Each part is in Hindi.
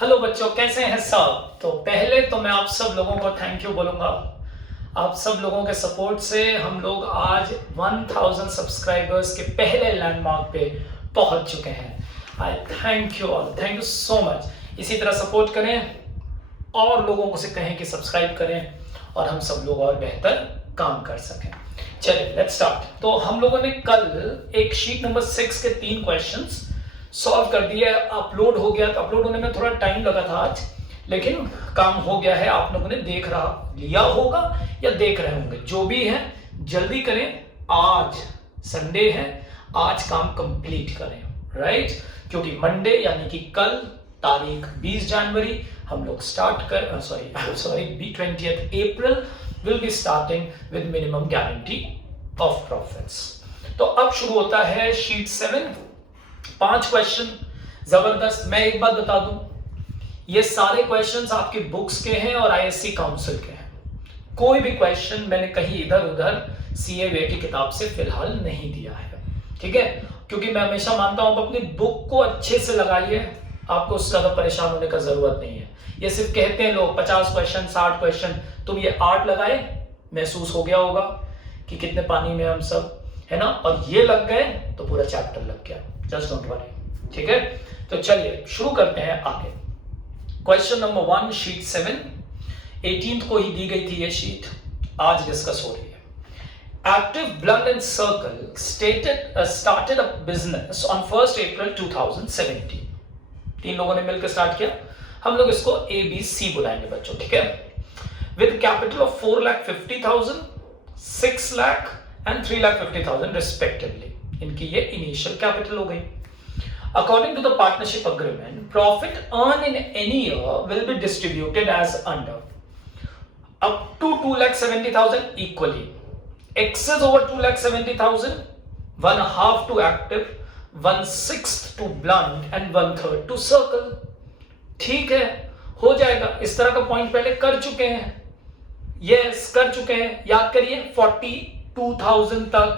हेलो बच्चों, कैसे हैं सब। तो पहले तो मैं आप सब लोगों को थैंक यू बोलूंगा। आप सब लोगों के सपोर्ट से हम लोग आज 1000 सब्सक्राइबर्स के पहले लैंडमार्क पे पहुंच चुके हैं। आई thank you all, thank you so much. इसी तरह सपोर्ट करें और लोगों को से कहें कि सब्सक्राइब करें और हम सब लोग और बेहतर काम कर सकें। चलिए लेट्स स्टार्ट। तो हम लोगों ने कल एक शीट नंबर 6 के 3 क्वेश्चंस सॉल्व कर दिया, अपलोड हो गया। तो अपलोड होने में थोड़ा टाइम लगा था आज, लेकिन काम हो गया है। आप लोगों ने देख रहा लिया होगा या देख रहे होंगे, जो भी है जल्दी करें। आज संडे है, आज काम कंप्लीट करें, राइट? क्योंकि मंडे यानी कि कल तारीख 20 जनवरी हम लोग स्टार्ट कर sorry 20th April will be starting with minimum guarantee of profits. तो अब शुरू होता है शीट 7। 5 क्वेश्चन जबरदस्त। मैं एक बात बता दूं, ये सारे क्वेश्चंस आपके बुक्स के हैं और आईएससी काउंसिल के हैं। कोई भी क्वेश्चन मैंने कहीं इधर उधर सीए की किताब से फिलहाल नहीं दिया है, ठीक है? क्योंकि मैं हमेशा मानता हूं अपनी बुक को अच्छे से लगाइए, आपको उससे ज्यादा परेशान होने का जरूरत नहीं है। ये सिर्फ कहते हैं लोग 50 क्वेश्चन 60 क्वेश्चन, तुम ये 8 लगाए, महसूस हो गया होगा कि कितने पानी में हम सब, है ना? और ये लग गए तो पूरा चैप्टर लग गया। जस्ट डोंट वरी, ठीक है? तो चलिए शुरू करते हैं आगे। क्वेश्चन नंबर 1 शीट 7, 18th को ही दी गई थी ये शीट, आज डिस्कस हो रही है। Active blunt and circle started a business on 1st April 2017। 3 लोगों ने मिलकर स्टार्ट किया। हम लोग इसको ABC बुलाएंगे बच्चों, ठीक है? With capital of 4,50,000, 6 lakh and 3,50,000 respectively. इनकी ये इनिशियल कैपिटल हो गई। According to the partnership agreement, profit earned in any year will be distributed as under: up to 2,70,000 equally, excess over 2,70,000, 1/2 to active, 1/6 to blunt and 1/3 to circle। ठीक है, हो जाएगा। इस तरह का पॉइंट पहले कर चुके हैं, यस कर चुके हैं। याद करिए 42,000 तक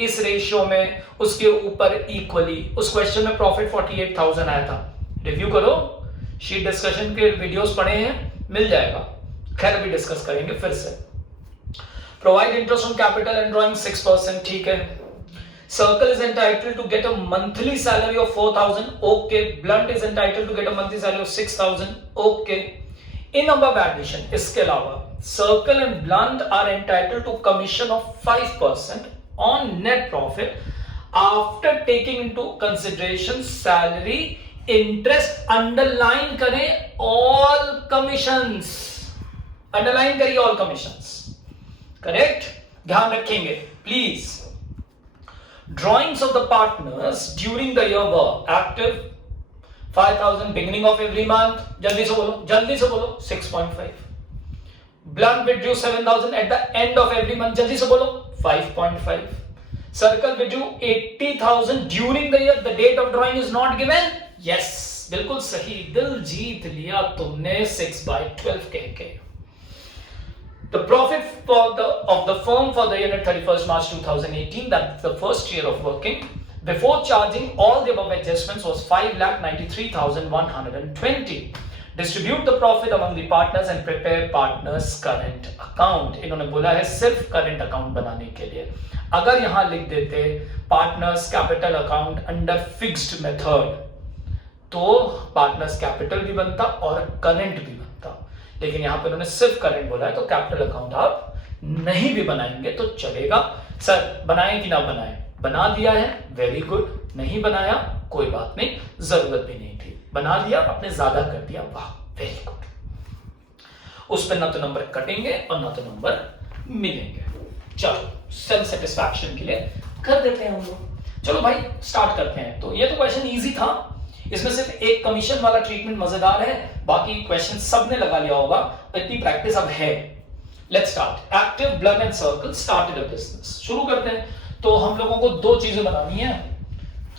इस रेशियो में, उसके ऊपर इक्वली। उस क्वेश्चन में प्रॉफिट 48,000 आया था। रिव्यू करो, शीट डिस्कशन के वीडियोस पढ़े हैं, मिल जाएगा। खैर अभी डिस्कस करेंगे फिर से। Provide interest on capital and drawing 6%, ठीक है। Circle is entitled to get a monthly salary of 4,000, okay. Blunt is entitled to get a monthly salary of 6,000, okay. In above addition, इसके अलावा Circle and Blunt are entitled to commission of 5% on net profit after taking into consideration salary, interest, underline करें all commissions, underline करिए all commissions, correct? ध्यान रखेंगे please. drawings of the partners during the year were active 5,000 beginning of every month, जल्दी से बोलो 6.5। blunt withdrew 7,000 at the end of every month, जल्दी से बोलो 5.5। circle withdrew 80,000 during the year, the date of drawing is not given, yes बिल्कुल सही, दिल जीत लिया तुमने 6/12 कह के। the profit of the firm for the year at 31st March 2018, that's the first year of working, before charging all the above adjustments was 5,93,120। Distribute the profit among the partners and prepare partners current account। इन्होंने बोला है सिर्फ करंट अकाउंट बनाने के लिए। अगर यहां लिख देते partners capital account under fixed method, तो पार्टनर्स कैपिटल भी बनता और करंट भी बनता, लेकिन यहां पे उन्होंने सिर्फ करंट बोला है, तो कैपिटल अकाउंट आप नहीं भी बनाएंगे तो चलेगा। सर बनाएं कि ना बनाएं? बना दिया है, वेरी गुड। नहीं बनाया कोई बात नहीं, जरूरत भी नहीं थी। बना दिया, आपने ज्यादा कर दिया, वाह वेरी गुड। उस पर ना तो नंबर कटेंगे और ना तो नंबर मिलेंगे। चलो सेल्फ सेटिस्फैक्शन के लिए कर देते हैं हम लोग। चलो भाई स्टार्ट करते हैं। तो ये तो क्वेश्चन इजी था, इसमें सिर्फ एक कमीशन वाला ट्रीटमेंट मजेदार है, बाकी क्वेश्चन सबने लगा लिया होगा, इतनी प्रैक्टिस अब है। Let's start. Active blunt and circle started a business. शुरू करते हैं। तो हम लोगों को 2 चीजें बनानी है,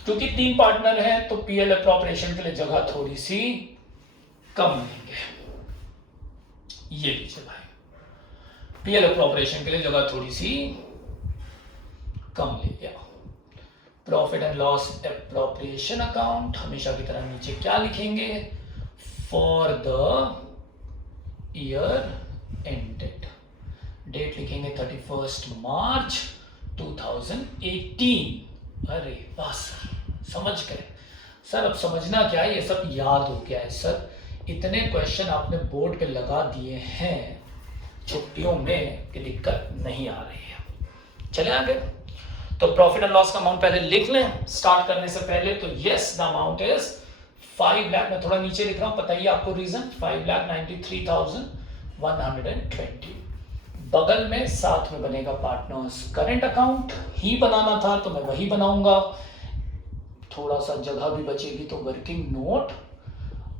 क्योंकि 3 पार्टनर हैं तो पीएल अप्रोप्रिएशन के लिए जगह थोड़ी सी कम लेंगे। ये लीजिए भाई, पीएल अप्रोप्रिएशन के लिए जगह थोड़ी सी कम ले गया। Profit and loss appropriation account हमेशा की तरह नीचे क्या लिखेंगे? For the year ended, date लिखेंगे 31 मार्च 2018। अरे वाह सर, समझ गए सर। अब समझना क्या है, ये सब याद हो गया है सर। इतने क्वेश्चन आपने बोर्ड पे लगा दिए हैं छुट्टियों में कि दिक्कत नहीं आ रही है। चले आगे। तो प्रॉफिट एंड लॉस का अमाउंट पहले लिख लें स्टार्ट करने से पहले। तो yes, the amount is 5 lakh. मैं थोड़ा नीचे लिख रहा हूं, बताइए आपको रीजन। 5,93,120। बगल में साथ में बनेगा पार्टनर्स करंट अकाउंट, ही बनाना था तो मैं वही बनाऊंगा। थोड़ा सा जगह भी बचेगी तो वर्किंग नोट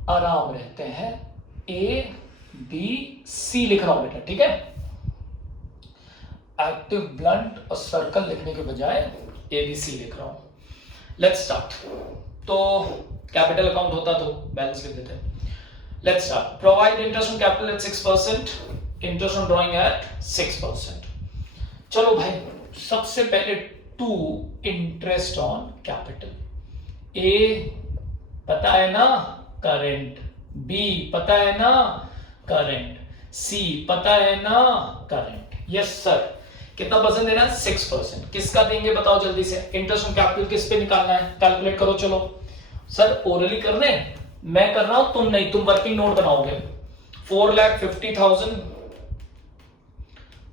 आराम रहते हैं। ए बी सी लिख रहा हूं बेटा, ठीक है। एक्टिव ब्लंट और सर्कल लिखने के बजाय ए बी सी लिख रहा हूं। Let's start. तो कैपिटल अकाउंट होता तो बैलेंस लिख देते। Let's start. Provide interest on capital at 6%, interest on drawing at 6%। चलो भाई, सबसे पहले टू इंटरेस्ट ऑन कैपिटल। ए पता है ना करंट, बी पता है ना करंट, सी पता है ना करंट। Yes sir. कितना परसेंट देना है? 6%। किसका देंगे बताओ जल्दी से। इंटरेस्ट ऑन कैपिटल किस पे निकालना है, कैलकुलेट करो। चलो सर, ओरली कर दें, मैं कर रहा हूं, तुम नहीं, तुम वर्किंग नोट बनाओगे। 4,50,000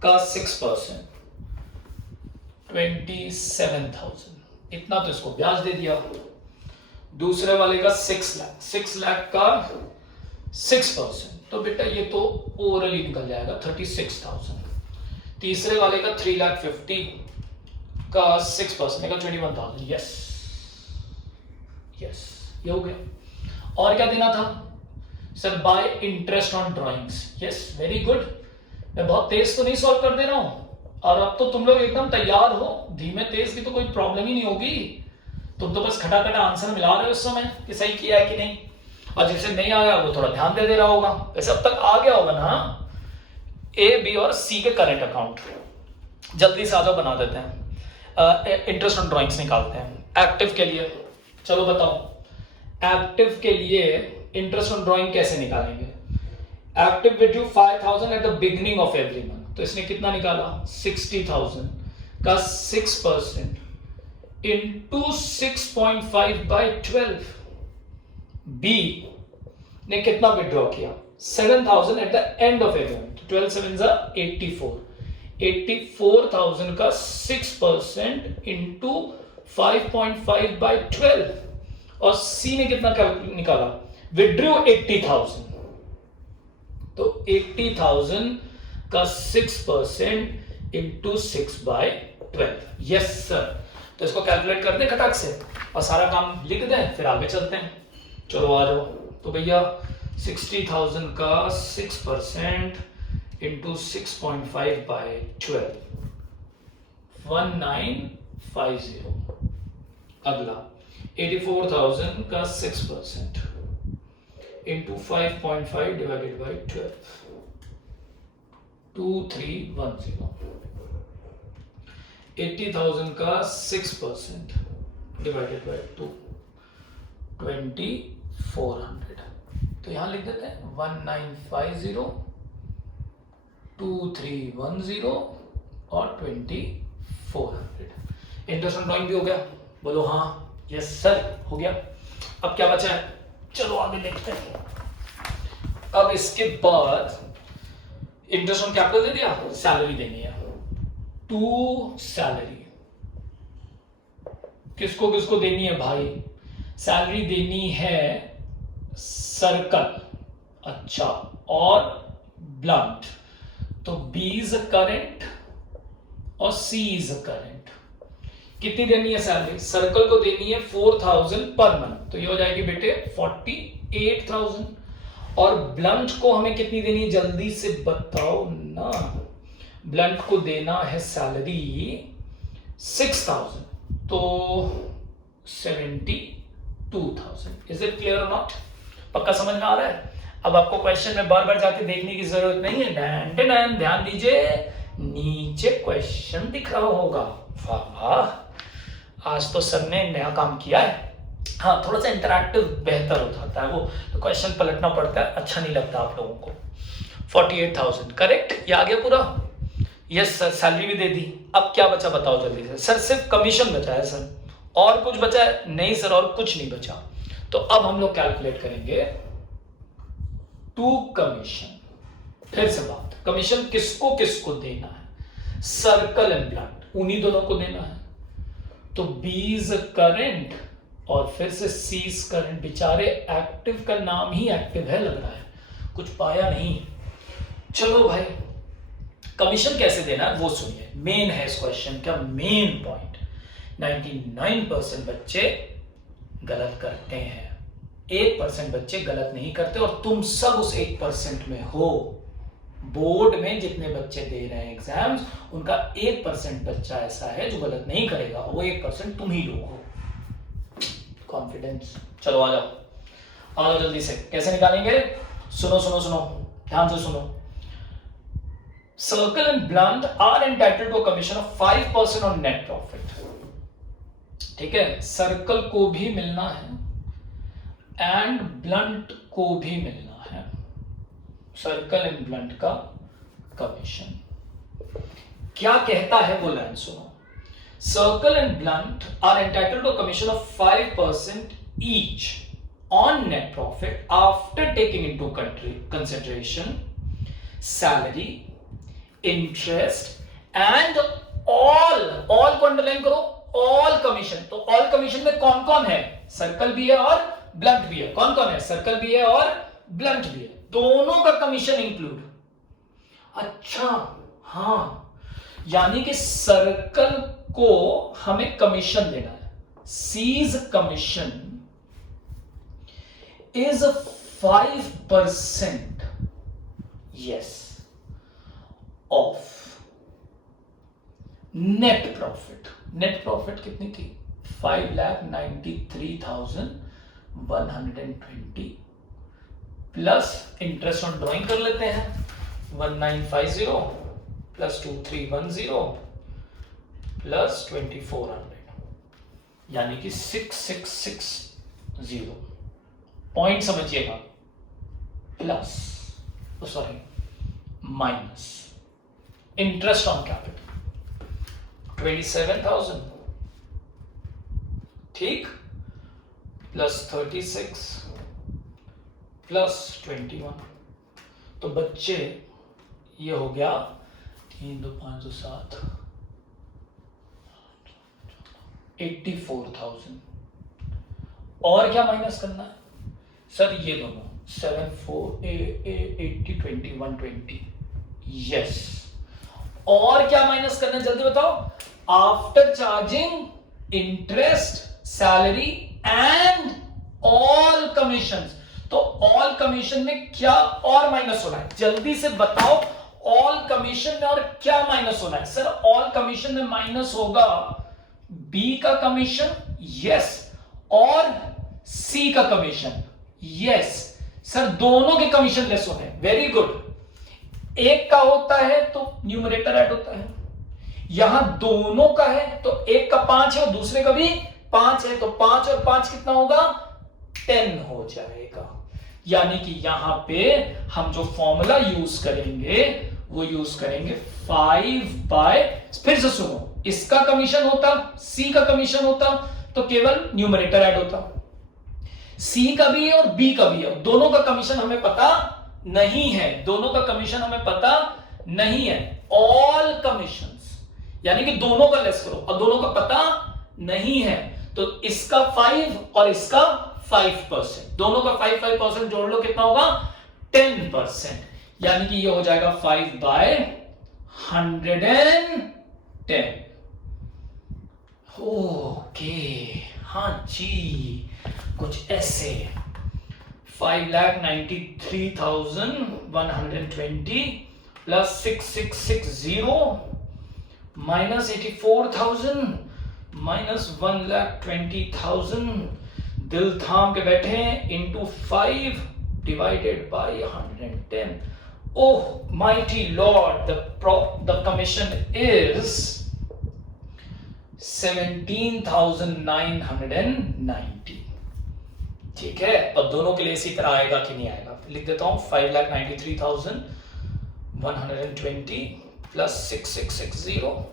का 6%, 27,000। इतना तो इसको ब्याज दे दिया। दूसरे वाले का 6 लाख, 6 लाख का 6%, तो बेटा ये तो ओरली निकल जाएगा 36,000। तीसरे वाले का 3,50,000 का 6% निकल 21,000। यस यस, ये हो गया। और क्या देना था sir? Bye interest on drawings. Yes, very good. मैं बहुत तेज तो नहीं सॉल्व कर दे रहा हूं, और अब तो तुम लोग एकदम तैयार हो। धीमे तेज की तो कोई प्रॉब्लम ही नहीं होगी। तुम तो बस खटाखट आंसर मिला रहे हो इस समय कि सही किया है कि नहीं। और जिसे नहीं आया वो थोड़ा ध्यान दे रहा होगा। वैसे अब तक आ गया होगा ना ए बी और सी के करंट अकाउंट। जल्दी से आजा बना देते हैं। इंटरेस्ट ऑन ड्राइंग्स निकालते हैं एक्टिव के लिए। चलो बताओ, एक्टिव के लिए इंटरेस्ट ऑन ड्राइंग कैसे निकालेंगे? Active will due 5,000 at the beginning of every month. तो इसने कितना निकाला? 60,000 का 6% इंटू 6.5/12। बी ने कितना विड्रॉ किया? 7,000 at the end of every month. 12 7 84, 84,000 का 6% इंटू 5.5/12। और सी ने कितना निकाला? विड्रॉ 80,000, तो 80,000 का 6% इंटू 6/12। Yes sir. तो इसको कैलकुलेट कर दें खटाक से और सारा काम लिख दें, फिर आगे चलते हैं। चलो आ जाओ। तो भैया 60,000 का 6% इंटू 6.5/12, 1950। अगला 84,000 का 6% इंटू 5.5 डिवाइडेड बाई 12, 2310। 80,000 का 6% डिवाइडेड बाई 2, 2400। तो यहां लिख देते हैं 1950, 2310 और 2400। इंटरेस्ट ऑन ड्राइंग भी हो गया? बोलो हाँ। यस सर, हो गया। अब क्या बचा है? चलो आगे देखते हैं। अब इसके बाद इंटरेस्ट ऑन कैपिटल दे दिया, सैलरी देनी है। टू सैलरी किसको किसको देनी है भाई? सैलरी देनी है सर्कल, अच्छा, और ब्लंट। तो बी इज अ करंट और सी इज अ करंट। कितनी देनी है सैलरी? सर्कल को देनी है 4,000 पर मंथ, तो ये हो जाएगी बेटे 48,000। और ब्लंट को हमें कितनी देनी है जल्दी से बताओ ना। ब्लंट को देना है सैलरी 6,000, तो 72,000। इज इट क्लियर और नॉट? पक्का समझ में आ रहा है? अब आपको क्वेश्चन में बार बार जाके देखने की जरूरत नहीं है। ध्यान दीजिए, नीचे क्वेश्चन दिख रहा होगा। वाह, आज तो सर ने नया काम किया है। हाँ, थोड़ा सा इंटरैक्टिव बेहतर हो जाता है वो, तो क्वेश्चन पलटना पड़ता है, अच्छा नहीं लगता आप लोगों को। 48,000 करेक्ट, ये आ गया पूरा। यस सर, सैलरी भी दे दी। अब क्या बचा बताओ जल्दी से। सर सिर्फ कमीशन बचा है सर, और कुछ बचा है? नहीं सर, और कुछ नहीं बचा। तो अब हम लोग कैलकुलेट करेंगे टू कमीशन। फिर से बात, कमीशन किसको किसको देना है? सर्कल एंड ब्लंट, उन्हीं दोनों को देना है। तो बीज करंट और फिर से सीज करंट। बेचारे एक्टिव का नाम ही एक्टिव है लग रहा है, कुछ पाया नहीं। चलो भाई, कमीशन कैसे देना है वो सुनिए, मेन है इस क्वेश्चन का मेन पॉइंट। 99% बच्चे गलत करते हैं, 1% बच्चे गलत नहीं करते, और तुम सब उस 1% में हो। बोर्ड में जितने बच्चे दे रहे हैं एग्जाम्स, उनका 1% बच्चा ऐसा है जो गलत नहीं करेगा, वो 1% तुम ही लोग हो। कॉन्फिडेंस। चलो आ जाओ जल्दी से। कैसे निकालेंगे? सुनो सुनो सुनो, ध्यान से सुनो। Circle and Blunt are entitled to commission of 5% on net profit. ठीक है, सर्कल को भी मिलना है एंड ब्लंट को भी मिलना है। सर्कल एंड ब्लंट का कमीशन क्या कहता है वो लाइन सुनो। Circle and blunt are entitled to a commission of 5% each on net profit after taking into consideration salary, interest and all को अंडरलाइन करो, all commission। तो all commission में कौन कौन है? सर्कल भी है और ब्लंट भी है। कौन कौन है? सर्कल भी है और ब्लंट भी है, दोनों का कमीशन इंक्लूड। अच्छा हाँ, यानी कि सर्कल को हमें कमीशन देना है। C's commission is 5% yes of net profit. Net profit कितनी थी? 5,93,120 प्लस इंटरेस्ट ऑन ड्रॉइंग कर लेते हैं, 1950 प्लस 2310 प्लस 2400, यानी कि 6660। पॉइंट समझिएगा, plus sorry minus interest on capital 27,000, ठीक, प्लस 36 प्लस 21। तो बच्चे ये हो गया 3 2 5 2 7 84,000। और क्या माइनस करना है सर? ये दोनों 7 4 80 20 120 यस। और क्या माइनस करना है जल्दी बताओ? After charging interest, salary and all commissions. तो ऑल कमीशन में क्या और माइनस होना है? जल्दी से बताओ, ऑल कमीशन में और क्या माइनस होना है? सर ऑल कमीशन में माइनस होगा बी का कमीशन यस, और सी का कमीशन यस। सर दोनों के कमीशन लेस होने, वेरी गुड। एक का होता है तो न्यूमरेटर ऐड होता है, यहां दोनों का है तो एक का 5 है और दूसरे का भी 5 है, तो 5 और 5 कितना होगा? 10 हो जाएगा। यानी कि यहां पे हम जो फॉर्मूला यूज करेंगे वो यूज करेंगे 5/, फिर से सुनो, इसका कमीशन होता, सी का कमीशन होता तो केवल न्यूमरेटर ऐड होता। सी का भी है और बी का भी है, दोनों का कमीशन हमें पता नहीं है, दोनों का कमीशन हमें पता नहीं है। ऑल कमीशंस यानी कि दोनों का लेस करो, और दोनों का पता नहीं है, तो इसका 5 और इसका 5%, दोनों का 5% जोड़ लो, कितना होगा? 10%। यानी कि ये हो जाएगा 5/110। ओके हाँ जी, कुछ ऐसे 5,93,120 प्लस 6660 माइनस 84,000 माइनस 1,20,000, दिल थाम के बैठे into 5 divided by 110। Oh mighty Lord, the commission is 17,990. ठीक है, और दोनों के लिए इसी तरह आएगा कि नहीं आएगा, लिख देता हूं 5,93,120 प्लस 6660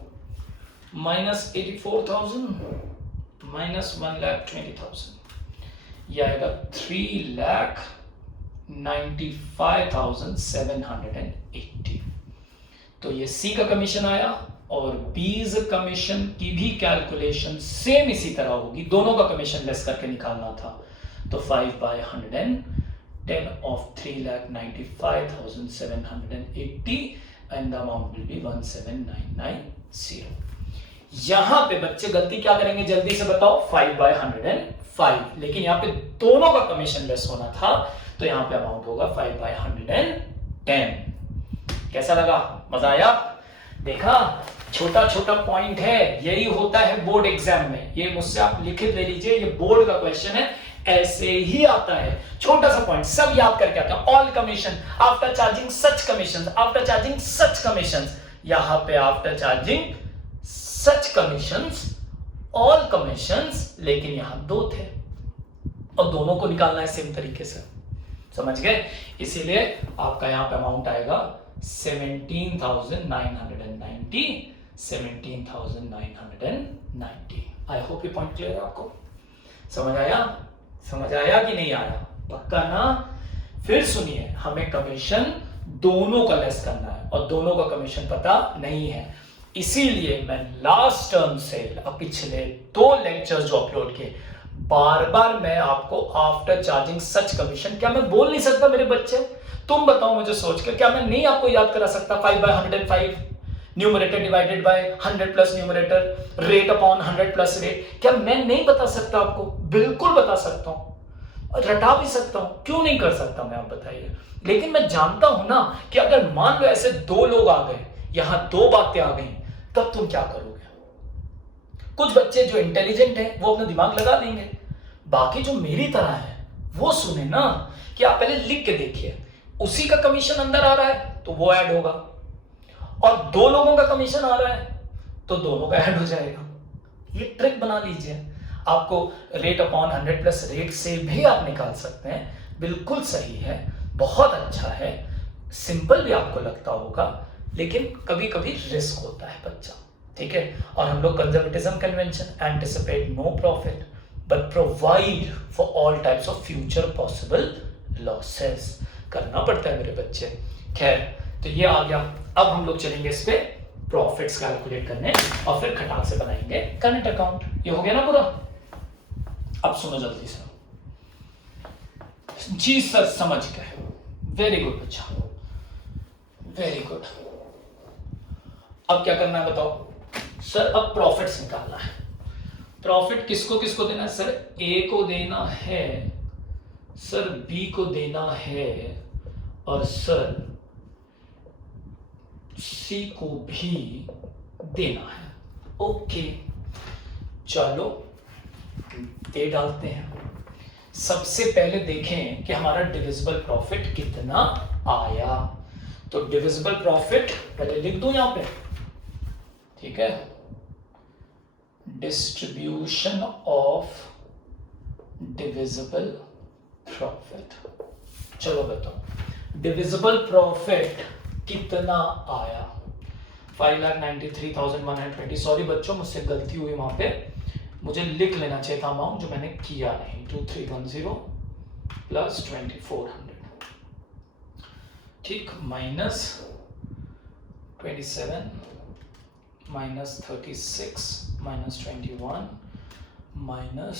माइनस 84,000 माइनस 1,20,000, ये आएगा 3,95,780। तो ये सी का कमीशन आया, और बीज कमीशन की भी कैलकुलेशन सेम इसी तरह होगी, दोनों का कमीशन लेस करके निकालना था। तो 5/110 of 3,95,780 and the amount will be 17,990। यहां पे बच्चे गलती क्या करेंगे, जल्दी से बताओ, 5/105, लेकिन यहां पे दोनों का कमीशन लेस होना था, तो यहां पे अमाउंट होगा 5/110। कैसा लगा, मजा आया? देखा, छोटा छोटा पॉइंट है, यही होता है बोर्ड एग्जाम में। ये मुझसे आप लिखित ले लीजिए, ये बोर्ड का क्वेश्चन है, ऐसे ही आता है, छोटा सा पॉइंट सब याद करके आता है। ऑल कमीशन आफ्टर चार्जिंग सच कमीशन, आफ्टर चार्जिंग सच कमीशन, यहां पे आफ्टर चार्जिंग सच कमीशंस, ऑल कमीशंस, लेकिन यहां दो थे और दोनों को निकालना है सेम तरीके से, समझ गए? इसीलिए आपका यहां पे अमाउंट आएगा 17,990, 17,990। आई होप ये पॉइंट क्लियर है आपको, समझ आया? समझ आया कि नहीं आया? पक्का ना? फिर सुनिए, हमें कमीशन दोनों का लेस करना है और दोनों का कमीशन पता नहीं है, इसीलिए मैं लास्ट टर्म से पिछले 2 लेक्चर जो अपलोड किए, बार बार मैं आपको आफ्टर चार्जिंग सच कमीशन, क्या मैं बोल नहीं सकता मेरे बच्चे? तुम बताओ मुझे सोचकर, क्या मैं नहीं आपको याद करा सकता? 5/105 numerator divided by 100 plus numerator, rate upon 100 plus rate, क्या मैं नहीं बता सकता आपको? बिल्कुल बता सकता हूं, रटा भी सकता हूं, क्यों नहीं कर सकता मैं, आप बताइए। लेकिन मैं जानता हूं ना कि अगर मान लो ऐसे 2 लोग आ गए, यहां 2 बातें आ गई, तब तुम क्या करोगे? कुछ बच्चे जो इंटेलिजेंट हैं वो अपना दिमाग लगा देंगे, बाकी जो मेरी तरह है वो सुने ना, कि आप पहले लिख के देखिए, उसी का कमीशन अंदर आ रहा है तो वो ऐड होगा, और 2 लोगों का कमीशन आ रहा है तो दोनों का ऐड हो जाएगा। ये ट्रिक बना लीजिए, आपको रेट अपॉन 100 प्लस रेट से भी आप निकाल सकते हैं, बिल्कुल सही है, बहुत अच्छा है, सिंपल भी आपको लगता होगा, लेकिन कभी कभी रिस्क होता है बच्चा, ठीक है? और हम लोग conservatism convention, anticipate no profit but provide for all types of future possible losses करना पड़ता है मेरे बच्चे। खैर, तो ये आ गया, अब हम लोग चलेंगे इस पे प्रॉफिट्स कैलकुलेट करने और फिर खटाक से बनाएंगे करंट अकाउंट। ये हो गया ना पूरा? अब सुनो जल्दी से। जी सर, समझ गए, वेरी गुड बच्चा, वेरी गुड। अब क्या करना है बताओ सर? अब प्रॉफिट्स निकालना है। प्रॉफिट किसको किसको देना है सर? ए को देना है सर, बी को देना है, और सर सी को भी देना है। ओके, चलो दे डालते हैं। सबसे पहले देखें कि हमारा डिविजिबल प्रॉफिट कितना आया। तो डिविजिबल प्रॉफिट पहले लिख दूं यहां पे, ठीक है? Distribution of divisible profit. चलो बताओ, डिविजिबल प्रॉफिट कितना आया? 5,93,120। सॉरी बच्चों, मुझसे गलती हुई, वहां पे मुझे लिख लेना चाहिए था अमाउंट, जो मैंने किया नहीं। 2310 प्लस 2400, ठीक, minus 27 minus 36 minus 21 minus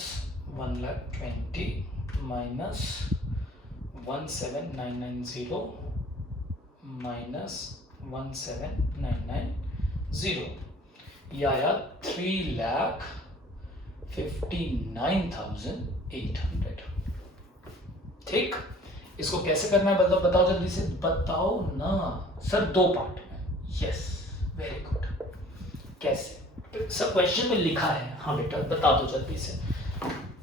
1,20 minus 17,990 minus 17,990, ये आया 3,59,800। ठीक, इसको कैसे करना है मतलब बताओ जल्दी से, बताओ ना सर। 2 पार्ट में, यस, वेरी गुड। कैसे? सब क्वेश्चन में लिखा है, हाँ बेटा बता दो जल्दी से।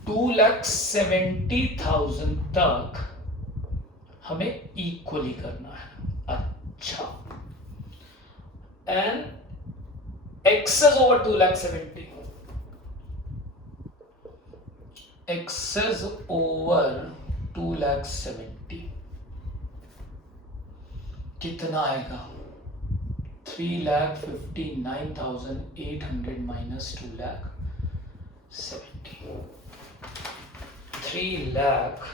2,70,000 तक हमें इक्वली करना है। अच्छा, and excess over 2,70,000, excess over 2,70,000 कितना आएगा? 3,59,800 माइनस 2,70,000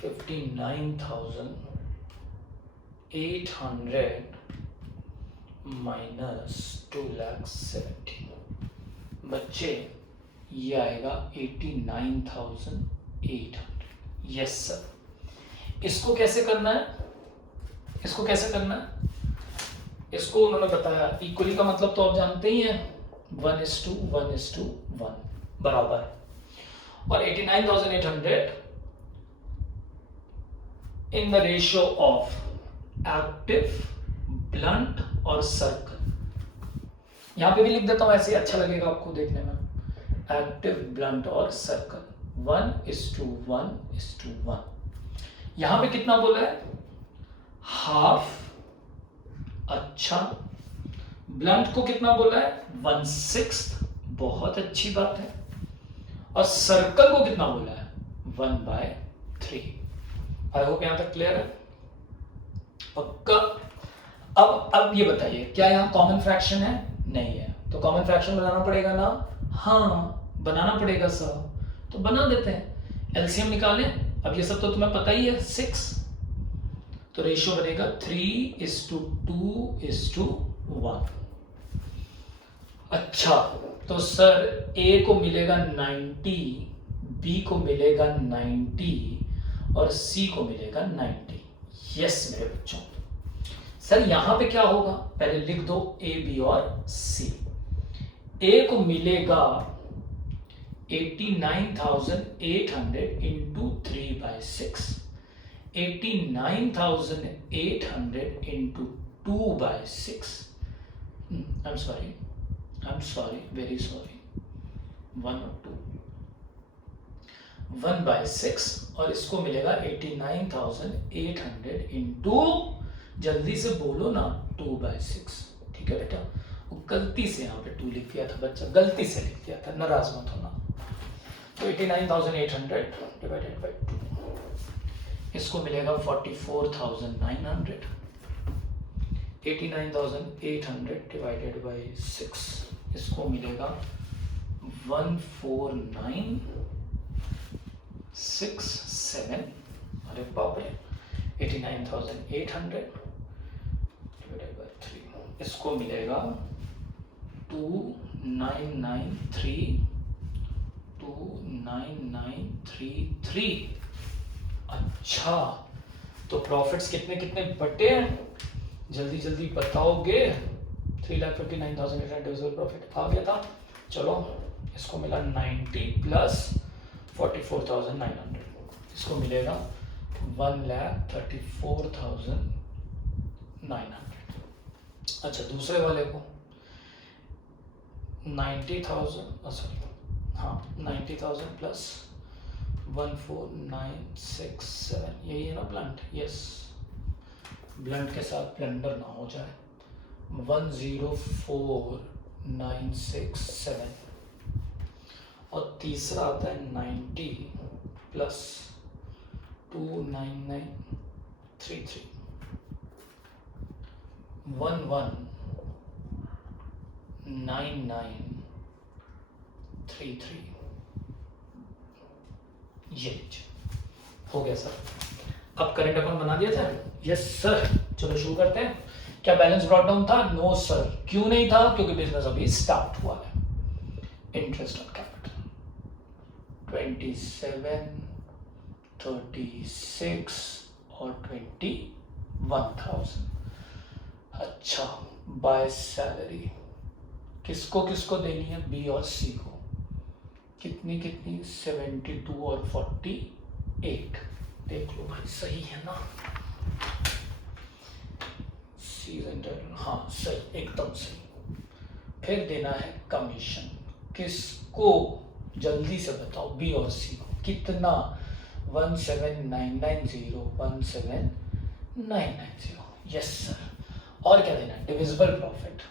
3,59,800 माइनस 2,70,000 बच्चे ये आएगा 89,800। Yes sir. इसको कैसे करना है? इसको कैसे करना है? इसको उन्होंने बताया इक्वली का मतलब तो आप जानते ही हैं 1:1:1 बराबर। और 89,800 in the ratio of active, blunt और सर्कल। यहां पे भी लिख देता हूं, ऐसे अच्छा लगेगा आपको देखने में। एक्टिव, ब्लंट और सर्कल 1:1:1। यहां पे कितना बोला है? हाफ। अच्छा, ब्लंट को कितना बोला है? 1/6। बहुत अच्छी बात है। और सर्कल को कितना बोला है? 1/3। आई होप यहां तक क्लियर है, पक्का। अब ये बताइए, क्या यहां कॉमन फ्रैक्शन है? नहीं है, तो कॉमन फ्रैक्शन बनाना पड़ेगा ना? हाँ बनाना पड़ेगा सर, तो बना देते हैं। एलसीएम निकालें। अब ये सब तो तुम्हें पता ही है, 6, तो रेशियो बनेगा 3:2:1। अच्छा, तो सर ए को मिलेगा 90, बी को मिलेगा 90 और सी को मिलेगा 90। यस मेरे बच्चों। सर यहां पे क्या होगा? पहले लिख दो ए, बी और सी। ए को मिलेगा 89,800 into 3/6, 89,800 into 2/6. I'm sorry, very sorry. 1 और 2, 1/6 और इसको मिलेगा 89,800 into, जल्दी से बोलो ना, 2/6। ठीक है बेटा, वो गलती से यहाँ पे 2 लिख दिया था बच्चा, गलती से लिख दिया था, नाराज मत होना। तो 89,800 डिवाइडेड बाई 2, इसको मिलेगा 44,900। 89,800 डिवाइडेड बाई 6, इसको मिलेगा 149,667। अरे बाप रे, 89,800 डिवाइडेड बाई 3, इसको मिलेगा 29933। अच्छा, तो प्रॉफिट्स कितने कितने बटे हैं? जल्दी जल्दी बताओगे। 3,59,800 डिविजिबल प्रॉफिट आ गया था। चलो, इसको मिला 90 प्लस 44,900, इसको मिलेगा 1,34,900। अच्छा, दूसरे वाले को 90,000 प्लस 14967, यही है ना ब्लंट? यस, ब्लंट के साथ ब्लंडर ना हो जाए। 104,967 और तीसरा आता है 90 प्लस 29933, 119933। ये हो गया सर। अब करंट अकाउंट बना दिया था? Yes sir. चलो शुरू करते हैं। क्या बैलेंस ब्रॉट डाउन था? No sir. क्यों नहीं था? क्योंकि बिजनेस अभी स्टार्ट हुआ है। इंटरेस्ट ऑन कैपिटल 27, 36 और 21,000। अच्छा, बाय सैलरी किसको किसको देनी है? बी और सी को। कितनी कितनी? 72 और 48। देख लो भाई, सही है ना? हाँ सही, एकदम सही। फिर देना है कमीशन। किसको? जल्दी से बताओ, बी और सी को। कितना? 17,990, 17,990। Yes sir. और क्या देना है? Divisible profit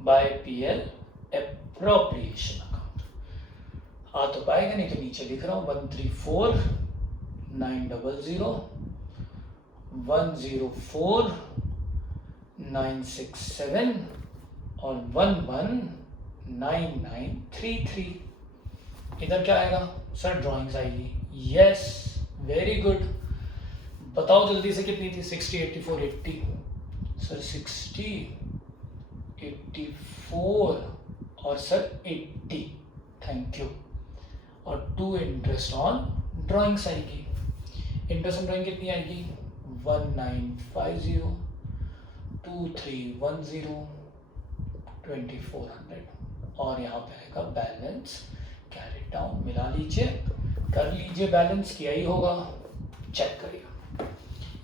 by PL appropriation account. आ तो पाएगा नहीं तो नीचे लिख रहा हूँ 134 900 104 967 और 119933। इधर क्या आएगा सर? ड्राइंग्स आएगी। Yes, very good. बताओ जल्दी से कितनी थी? 60 84 80 सर 60 84 और सर 80। Thank you. और 2 इंटरेस्ट ऑन ड्राइंग्स आएगी। इंटरेस्ट ऑन ड्राइंग कितनी आएगी? 1950 2310 2400 और यहाँ पे आएगा बैलेंस कैरी डाउन। मिला लीजिए, कर लीजिए, बैलेंस किया ही होगा, चेक करिए।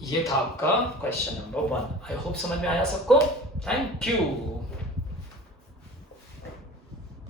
ये था आपका क्वेश्चन नंबर 1। आई होप समझ में आया सबको। Thank you.